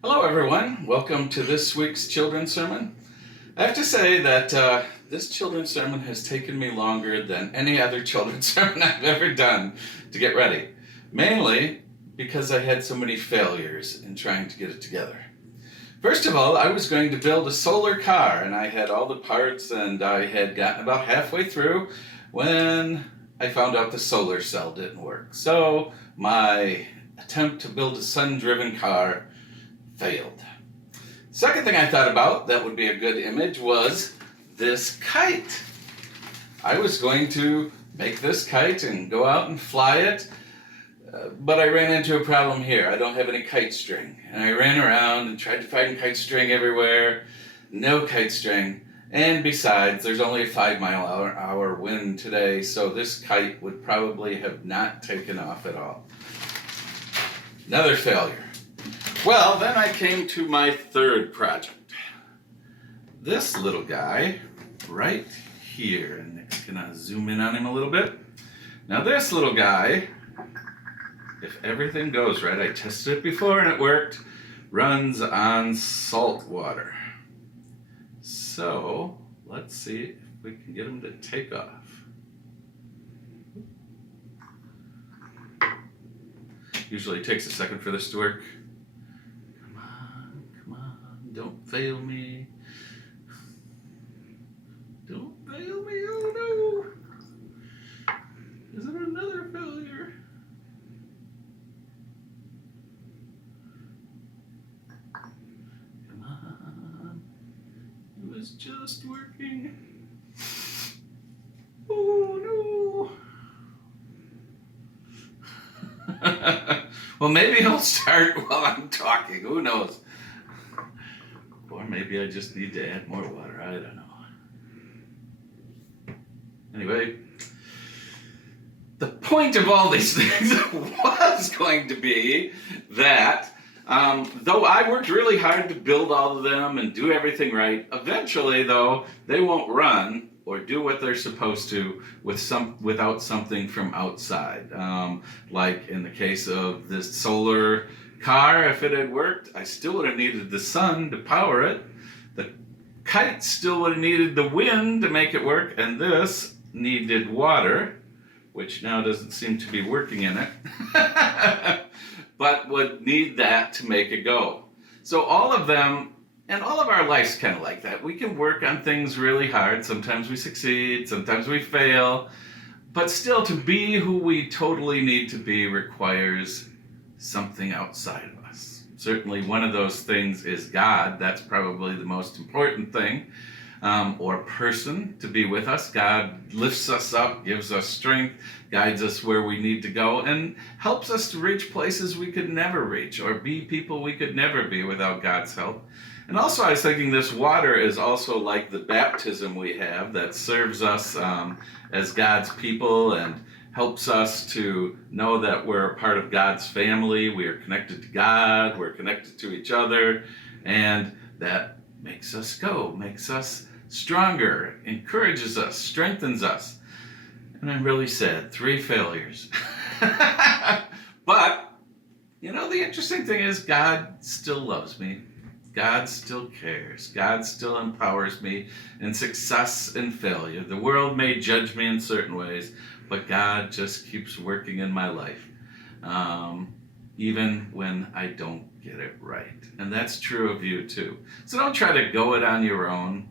Hello everyone, welcome to this week's children's sermon. I have to say that this children's sermon has taken me longer than any other children's sermon I've ever done to get ready. Mainly because I had so many failures in trying to get it together. First of all, I was going to build a solar car and I had all the parts and I had gotten about halfway through when I found out the solar cell didn't work. So my attempt to build a sun-driven car failed. Second thing I thought about that would be a good image was this kite. I was going to make this kite and go out and fly it, but I ran into a problem here. I don't have any kite string. And I ran around and tried to find kite string everywhere. No kite string. And besides, there's only a 5-mile-an-hour wind today, so this kite would probably have not taken off at all. Another failure. Well, then I came to my third project. This little guy right here, and Nick's gonna zoom in on him a little bit. Now this little guy, if everything goes right, I tested it before and it worked, runs on salt water. So let's see if we can get him to take off. Usually it takes a second for this to work. Come on, don't fail me. Don't fail me, oh no! Is it another failure? Come on, it was just working. Oh no! Well, maybe he'll start while I'm talking, who knows? Or maybe I just need to add more water, I don't know. Anyway, the point of all these things was going to be that though I worked really hard to build all of them and do everything right, eventually though, they won't run or do what they're supposed to without something from outside. Like in the case of this solar car, if it had worked, I still would have needed the sun to power it. The kite still would have needed the wind to make it work, and this needed water, which now doesn't seem to be working in it, but would need that to make it go. So all of them, and all of our life's kind of like that. We can work on things really hard. Sometimes we succeed, sometimes we fail, but still to be who we totally need to be requires something outside of us. Certainly one of those things is God. That's probably the most important thing. Or person to be with us. God lifts us up, gives us strength, guides us where we need to go, and helps us to reach places we could never reach or be people we could never be without God's help. And also I was thinking this water is also like the baptism we have that serves us as God's people and helps us to know that we're a part of God's family, we are connected to God, we're connected to each other, and that makes us go, makes us stronger, encourages us, strengthens us. And I'm really sad, 3 failures. But, you know, the interesting thing is God still loves me. God still cares. God still empowers me in success and failure. The world may judge me in certain ways, but God just keeps working in my life, even when I don't get it right. And that's true of you too. So don't try to go it on your own.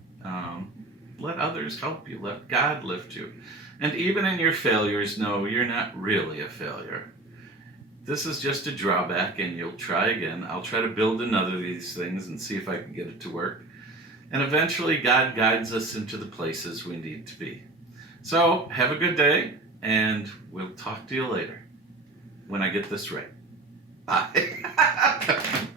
Let others help you. Let God lift you. And even in your failures, know you're not really a failure. This is just a drawback and you'll try again. I'll try to build another of these things and see if I can get it to work. And eventually God guides us into the places we need to be. So have a good day and we'll talk to you later when I get this right. Bye.